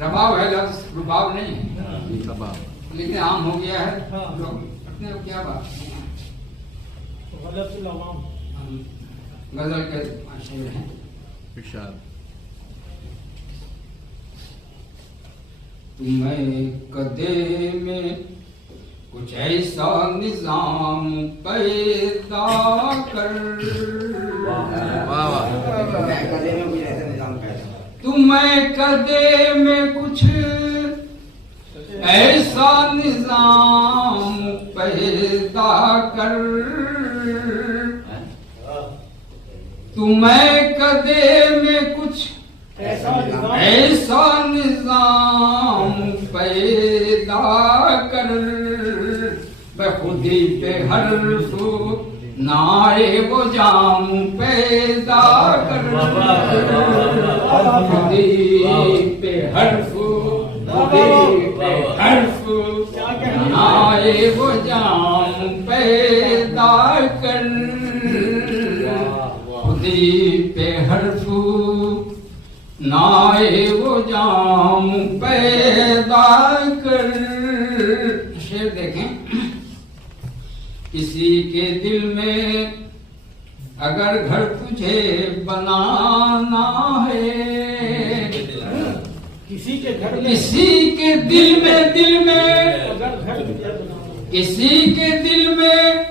रबाब है, लफ्ज रुबाब नहीं है, लेकिन आम हो गया है। लोग अपने को क्या बात गजल के शेर हैं। तुम्हें कदे में कुछ ऐसा निजाम पैदा कर, तुम्हें कदे में कुछ ऐसा निजाम पैदा कर, तुम्हें कदे में कुछ ऐसा निजाम पैदा कर, खुदी पे हर्फ नारे वो जाम पैदा कर, खुदी पे हर्फ, खुदी पे हर्फ नारे वो जाम पैदा कर, खुदी पे हर्फ नाए वो जाम पैदा कर। शेर देखें, किसी के दिल में अगर घर तुझे बनाना है, किसी के घर में, किसी के दिल में, किसी के दिल में